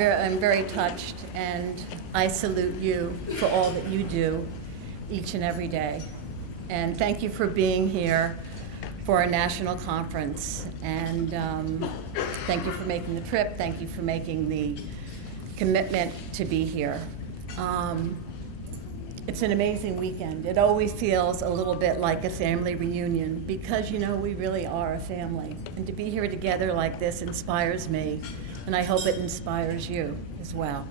I'm very touched, and I salute you for all that you do each and every day. And thank you for being here for our national conference. And thank you for making the trip. Thank you for making the commitment to be here. It's an amazing weekend. It always feels a little bit like a family reunion because, you know, we really are a family. And to be here together like this inspires me, and I hope it inspires you as well.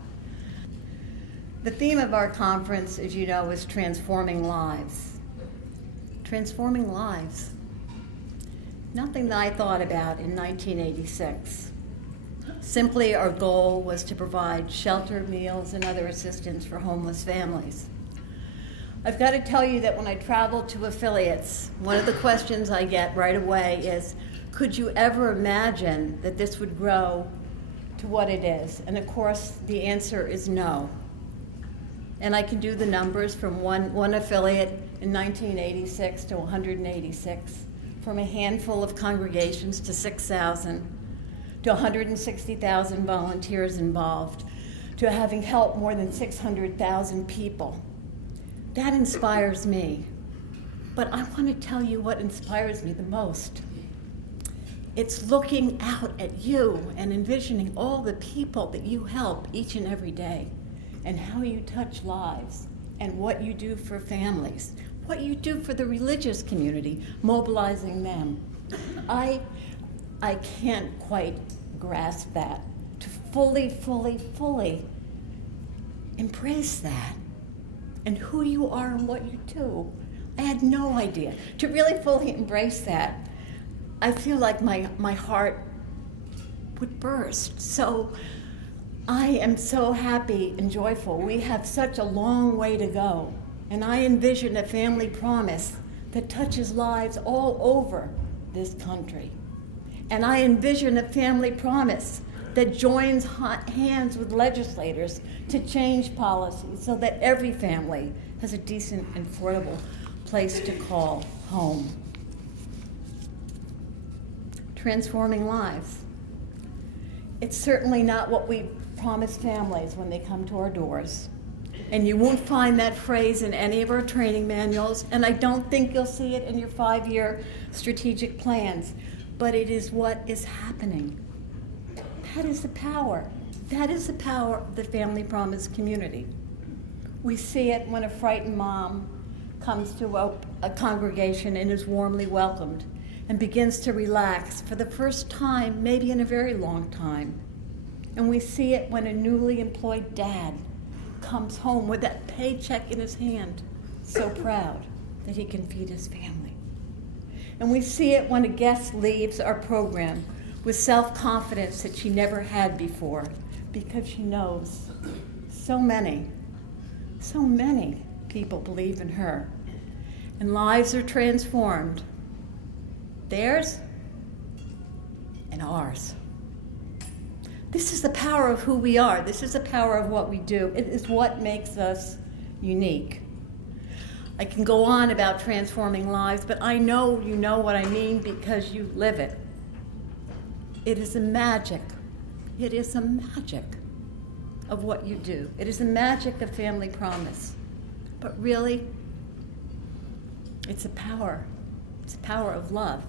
The theme of our conference, as you know, is transforming lives. Transforming lives. Nothing that I thought about in 1986. Simply, our goal was to provide shelter, meals, and other assistance for homeless families. I've got to tell you that when I travel to affiliates, one of the questions I get right away is, could you ever imagine that this would grow to what it is? And of course, the answer is no. And I can do the numbers from one affiliate in 1986 to 186, from a handful of congregations to 6,000, to 160,000 volunteers involved, to having helped more than 600,000 people. That inspires me. But I want to tell you what inspires me the most. It's looking out at you and envisioning all the people that you help each and every day, and how you touch lives, and what you do for families, what you do for the religious community, mobilizing them. I can't quite grasp that, to fully embrace that, and who you are and what you do. I had no idea. To really fully embrace that, I feel like my heart would burst. So I am so happy and joyful. We have such a long way to go. And I envision a family promise that touches lives all over this country. And I envision a family promise that joins hands with legislators to change policies so that every family has a decent and affordable place to call home. Transforming lives. It's certainly not what we promise families when they come to our doors. And you won't find that phrase in any of our training manuals, and I don't think you'll see it in your 5-year strategic plans, but it is what is happening. That is the power. That is the power of the Family Promise community. We see it when a frightened mom comes to a congregation and is warmly welcomed and begins to relax for the first time, maybe in a very long time. And we see it when a newly employed dad comes home with that paycheck in his hand, so proud that he can feed his family. And we see it when a guest leaves our program with self-confidence that she never had before, because she knows so many people believe in her. And lives are transformed, theirs and ours. This is the power of who we are. This is the power of what we do. It is what makes us unique. I can go on about transforming lives, but I know you know what I mean because you live it. It is a magic. It is a magic of what you do. It is a magic of Family Promise. But really, it's a power. It's a power of love.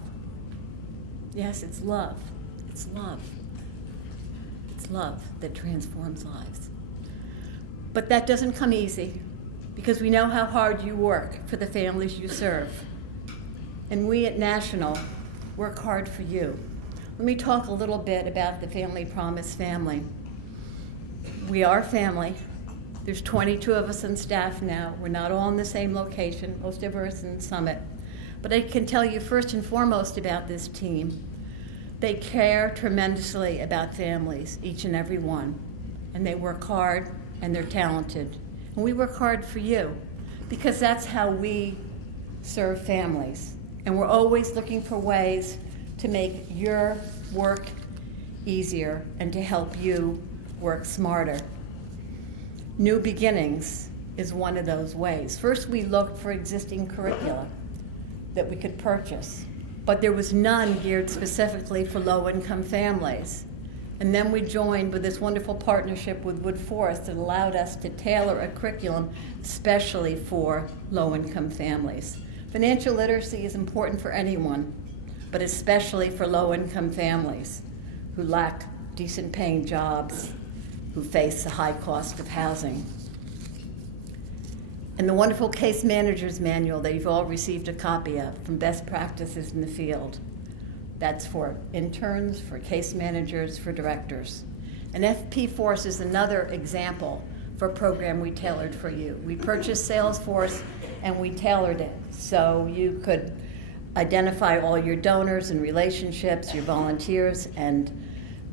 Yes, it's love. It's love. It's love that transforms lives. But that doesn't come easy, because we know how hard you work for the families you serve. And we at National work hard for you. Let me talk a little bit about the Family Promise family. We are family. There's 22 of us on staff now. We're not all in the same location. Most of us in Summit. But I can tell you first and foremost about this team. They care tremendously about families, each and every one. And they work hard, and they're talented. And we work hard for you, because that's how we serve families. And we're always looking for ways to make your work easier and to help you work smarter. New Beginnings is one of those ways. First, we looked for existing curricula that we could purchase, but there was none geared specifically for low-income families. And then we joined with this wonderful partnership with Wood Forest that allowed us to tailor a curriculum especially for low-income families. Financial literacy is important for anyone, but especially for low-income families who lack decent paying jobs, who face the high cost of housing. And the wonderful Case Manager's Manual that you've all received a copy of from Best Practices in the Field. That's for interns, for case managers, for directors. And FP Force is another example for a program we tailored for you. We purchased Salesforce and we tailored it so you could identify all your donors and relationships, your volunteers, and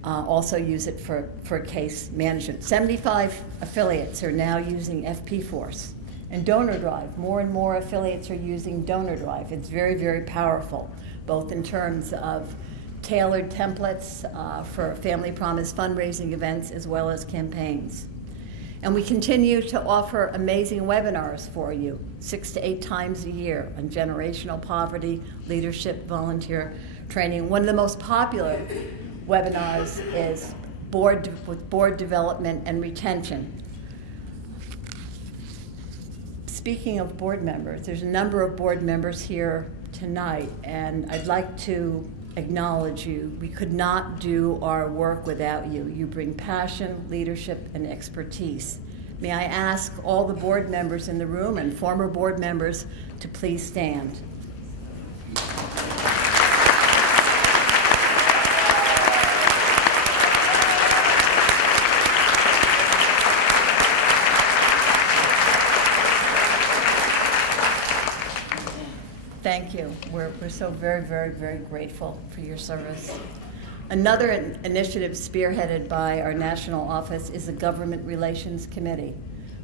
also use it for case management. 75 affiliates are now using FP Force. And Donor Drive, more and more affiliates are using Donor Drive. It's very, very powerful, both in terms of tailored templates for Family Promise fundraising events as well as campaigns. And we continue to offer amazing webinars for you, 6 to 8 times a year on generational poverty, leadership, volunteer training. One of the most popular webinars is board development and retention. Speaking of board members, there's a number of board members here tonight, and I'd like to acknowledge you. We could not do our work without you. You bring passion, leadership, and expertise. May I ask all the board members in the room and former board members to please stand. Thank you. We're so very, very, very grateful for your service. Another initiative spearheaded by our national office is the Government Relations Committee.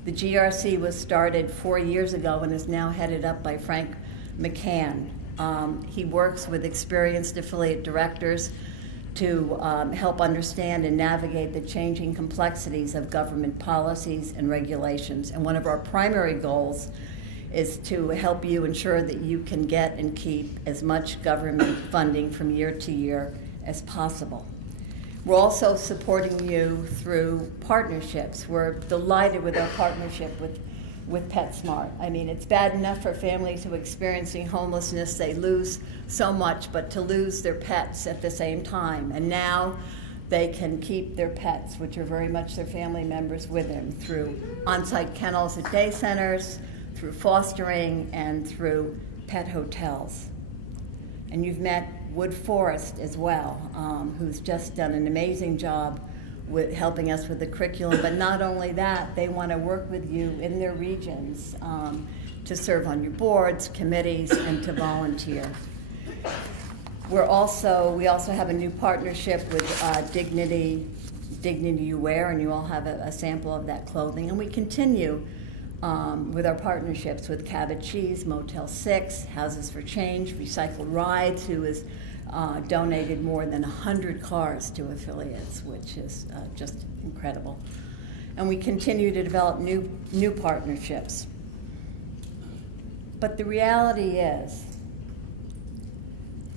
The GRC was started 4 years ago and is now headed up by Frank McCann. He works with experienced affiliate directors to help understand and navigate the changing complexities of government policies and regulations. And one of our primary goals is to help you ensure that you can get and keep as much government funding from year to year as possible. We're also supporting you through partnerships. We're delighted with our partnership with PetSmart. I mean, it's bad enough for families who are experiencing homelessness. They lose so much, but to lose their pets at the same time. And now they can keep their pets, which are very much their family members, with them through on-site kennels at day centers, through fostering, and through pet hotels. And you've met Wood Forest as well, who's just done an amazing job with helping us with the curriculum. But not only that, they want to work with you in their regions to serve on your boards, committees, and to volunteer. We also have a new partnership with Dignity You Wear, and you all have a sample of that clothing. And we continue with our partnerships with Cabot Cheese, Motel 6, Houses for Change, Recycled Rides, who has donated more than 100 cars to affiliates, which is just incredible. And we continue to develop new partnerships. But the reality is,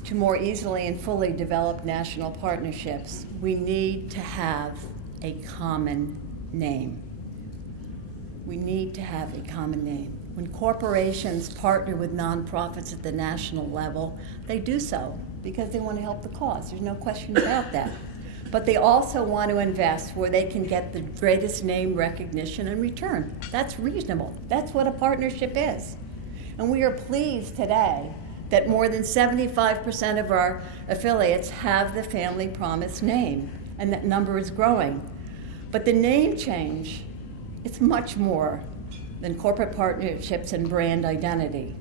to more easily and fully develop national partnerships, we need to have a common name. We need to have a common name. When corporations partner with nonprofits at the national level, they do so because they want to help the cause. There's no question about that. But they also want to invest where they can get the greatest name recognition in return. That's reasonable. That's what a partnership is. And we are pleased today that more than 75% of our affiliates have the Family Promise name, and that number is growing. But the name change, it's much more than corporate partnerships and brand identity.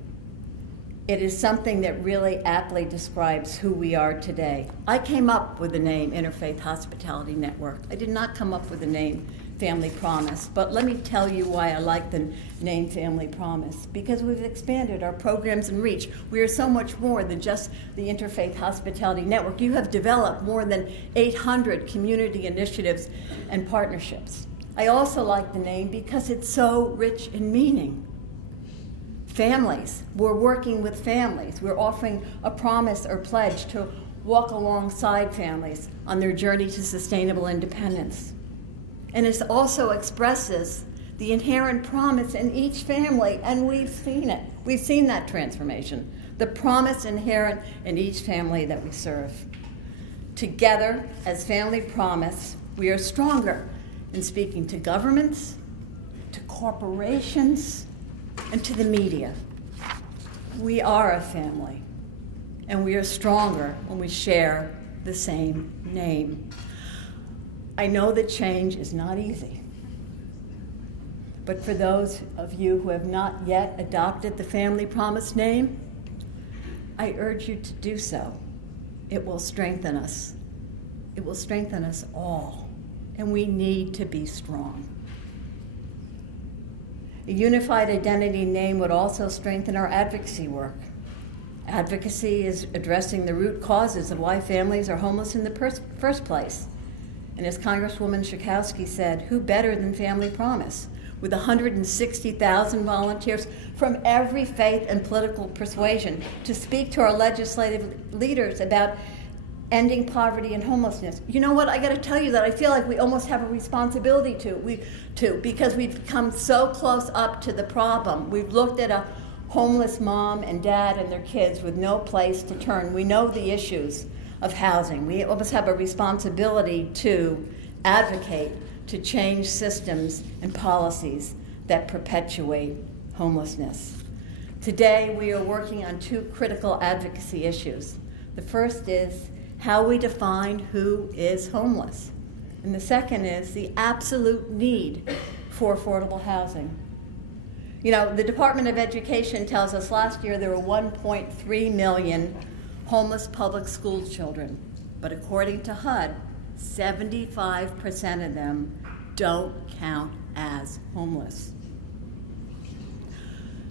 It is something that really aptly describes who we are today. I came up with the name Interfaith Hospitality Network. I did not come up with the name Family Promise, but let me tell you why I like the name Family Promise. Because we've expanded our programs and reach. We are so much more than just the Interfaith Hospitality Network. You have developed more than 800 community initiatives and partnerships. I also like the name because it's so rich in meaning. Families, we're working with families. We're offering a promise or pledge to walk alongside families on their journey to sustainable independence. And it also expresses the inherent promise in each family, and we've seen it. We've seen that transformation, the promise inherent in each family that we serve. Together, as Family Promise, we are stronger in speaking to governments, to corporations, and to the media. We are a family, and we are stronger when we share the same name. I know that change is not easy, but for those of you who have not yet adopted the Family Promise name, I urge you to do so. It will strengthen us. It will strengthen us all, and we need to be strong. A unified identity name would also strengthen our advocacy work. Advocacy is addressing the root causes of why families are homeless in the first place. And as Congresswoman Schakowsky said, who better than Family Promise? With 160,000 volunteers from every faith and political persuasion to speak to our legislative leaders about ending poverty and homelessness. You know what, I gotta tell you that I feel like we almost have a responsibility to, because we've come so close up to the problem. We've looked at a homeless mom and dad and their kids with no place to turn. We know the issues of housing. We almost have a responsibility to advocate to change systems and policies that perpetuate homelessness. Today, we are working on two critical advocacy issues. The first is how we define who is homeless. And the second is the absolute need for affordable housing. You know, the Department of Education tells us last year there were 1.3 million homeless public school children, but according to HUD, 75% of them don't count as homeless.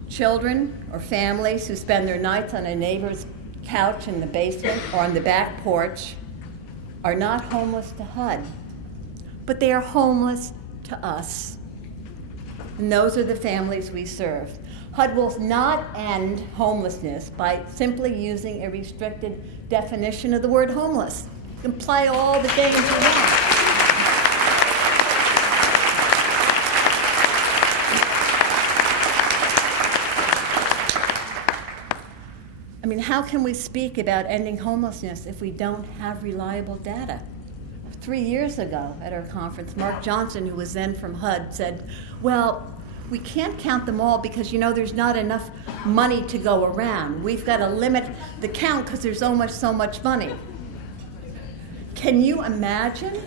Children or families who spend their nights on a neighbor's couch in the basement or on the back porch are not homeless to HUD, but they are homeless to us. And those are the families we serve. HUD will not end homelessness by simply using a restricted definition of the word homeless. You can play all the games you want. I mean, how can we speak about ending homelessness if we don't have reliable data? 3 years ago at our conference, Mark Johnson, who was then from HUD, said, well, we can't count them all because, you know, there's not enough money to go around. We've got to limit the count because there's so much money. Can you imagine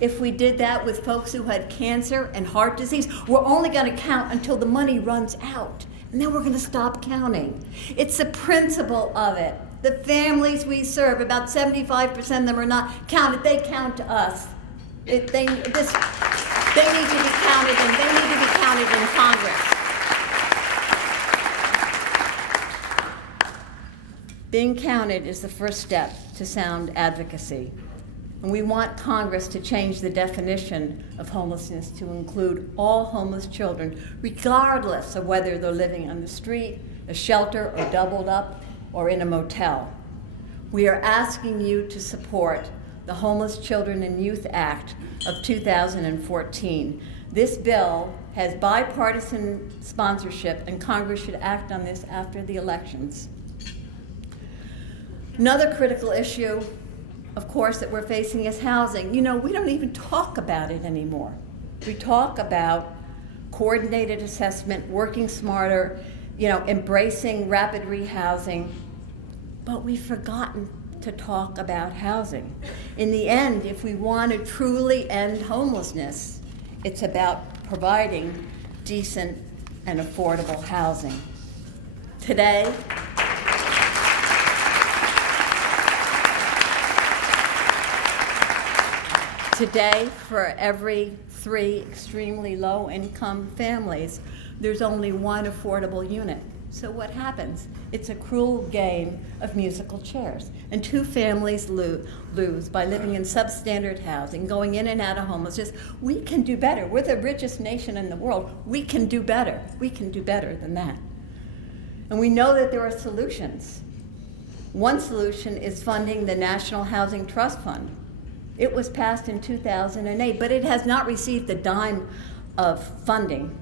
if we did that with folks who had cancer and heart disease? We're only going to count until the money runs out, and then we're going to stop counting. It's the principle of it. The families we serve, about 75% of them are not counted. They count to us. They need to be counted, and they need to be counted in Congress. Being counted is the first step to sound advocacy. And we want Congress to change the definition of homelessness to include all homeless children, regardless of whether they're living on the street, a shelter, or doubled up, or in a motel. We are asking you to support the Homeless Children and Youth Act of 2014. This bill has bipartisan sponsorship, and Congress should act on this after the elections. Another critical issue, of course, that we're facing is housing. You know, we don't even talk about it anymore. We talk about coordinated assessment, working smarter, you know, embracing rapid rehousing, but we've forgotten to talk about housing. In the end, if we want to truly end homelessness, it's about providing decent and affordable housing. Today, for every 3 extremely low-income families, there's only one affordable unit. So what happens? It's a cruel game of musical chairs. And 2 families lose by living in substandard housing, going in and out of homelessness. We can do better. We're the richest nation in the world. We can do better. We can do better than that. And we know that there are solutions. One solution is funding the National Housing Trust Fund. It was passed in 2008, but it has not received a dime of funding.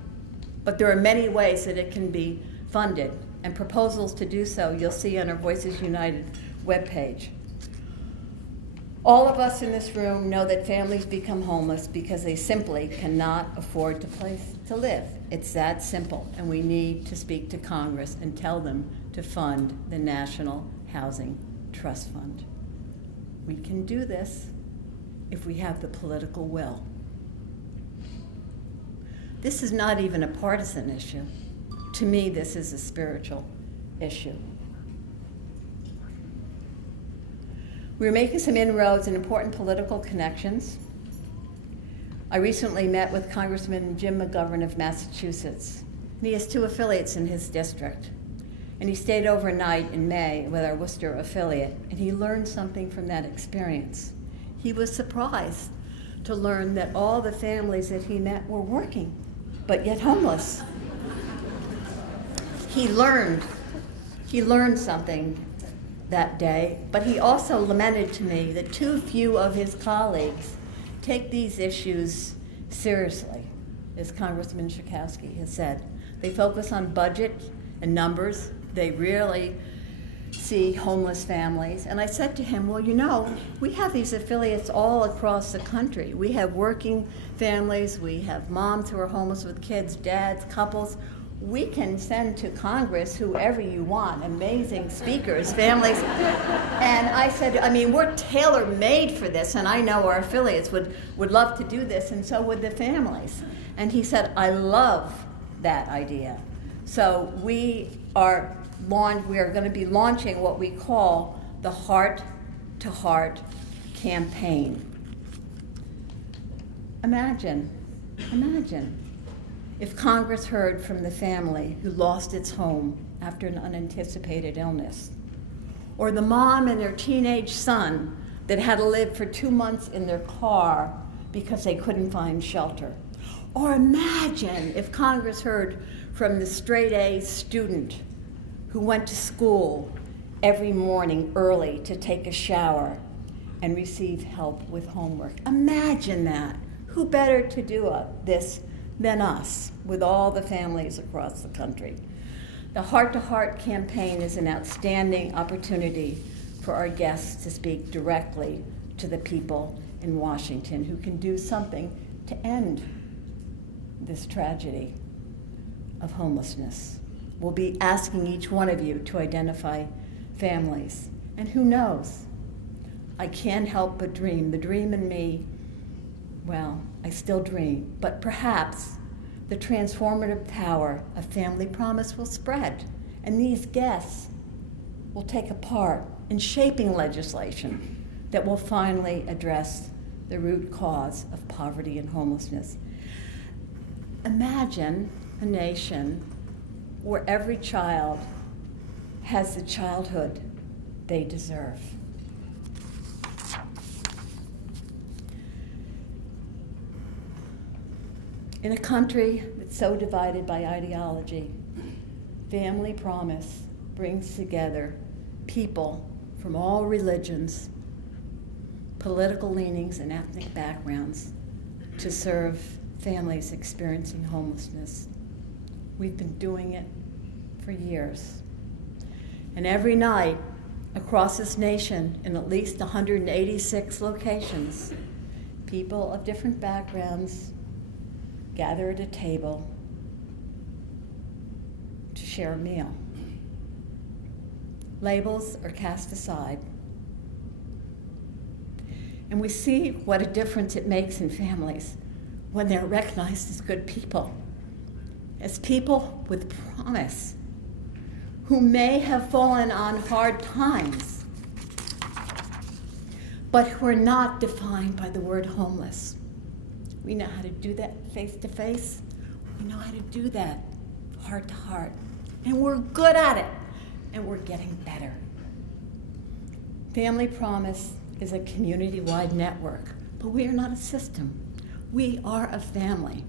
But there are many ways that it can be funded, and proposals to do so you'll see on our Voices United webpage. All of us in this room know that families become homeless because they simply cannot afford a place to live. It's that simple, and we need to speak to Congress and tell them to fund the National Housing Trust Fund. We can do this if we have the political will. This is not even a partisan issue. To me, this is a spiritual issue. We're making some inroads in important political connections. I recently met with Congressman Jim McGovern of Massachusetts, and he has 2 affiliates in his district. And he stayed overnight in May with our Worcester affiliate, and he learned something from that experience. He was surprised to learn that all the families that he met were working, but yet homeless. He learned something that day, but he also lamented to me that too few of his colleagues take these issues seriously, as Congressman Schakowsky has said. They focus on budget and numbers. They rarely see homeless families. And I said to him, well, you know, we have these affiliates all across the country. We have working families, we have moms who are homeless with kids, dads, couples. We can send to Congress whoever you want, amazing speakers, families. And I said, I mean, we're tailor-made for this, and I know our affiliates would love to do this, and so would the families. And he said, I love that idea. So we are going to be launching what we call the Heart to Heart campaign. Imagine if Congress heard from the family who lost its home after an unanticipated illness, or the mom and their teenage son that had to live for 2 months in their car because they couldn't find shelter. Or imagine if Congress heard from the straight-A student who went to school every morning early to take a shower and receive help with homework. Imagine that. Who better to do this than us, with all the families across the country? The Heart to Heart campaign is an outstanding opportunity for our guests to speak directly to the people in Washington who can do something to end this tragedy of homelessness. We'll be asking each one of you to identify families. And who knows? I can't help but dream. The dream in me, well, I still dream, but perhaps the transformative power of Family Promise will spread, and these guests will take a part in shaping legislation that will finally address the root cause of poverty and homelessness. Imagine a nation where every child has the childhood they deserve. In a country that's so divided by ideology, Family Promise brings together people from all religions, political leanings, and ethnic backgrounds to serve families experiencing homelessness. We've been doing it for years. And every night across this nation, in at least 186 locations, people of different backgrounds gather at a table to share a meal. Labels are cast aside. And we see what a difference it makes in families when they're recognized as good people, as people with promise, who may have fallen on hard times, but who are not defined by the word homeless. We know how to do that face to face. We know how to do that heart to heart. And we're good at it, and we're getting better. Family Promise is a community-wide network, but we are not a system. We are a family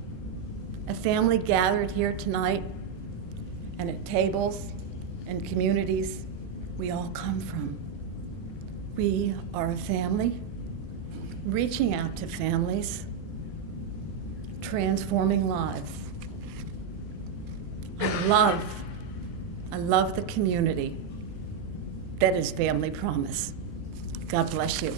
gathered here tonight and at tables and communities we all come from. We are a family, reaching out to families, transforming lives. I love the community that is Family Promise. God bless you.